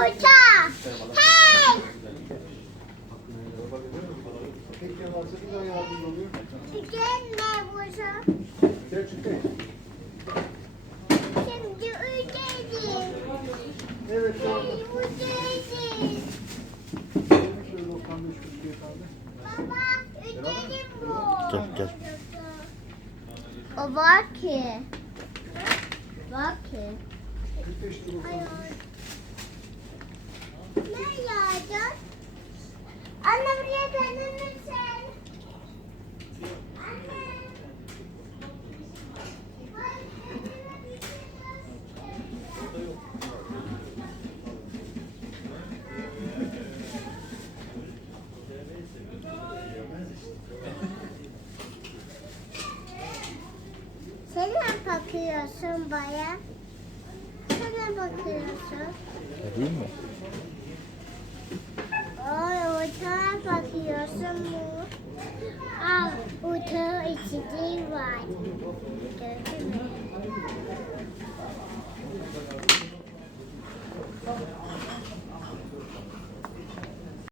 Orta. Hey. Gelme. Gerçekten. Şimdi ödedim. Evet. Hey, ödedim. Şöyle 95 kuruş beyefendi. Baba ödedim bu. Gel gel. O var ki. Var ki. 45 Ne yağacak? Anne buraya dönür müsün? Anne. Sen ne bakıyorsun baya? Sen ne bakıyorsun? Değil mi? Al orta içeceği var.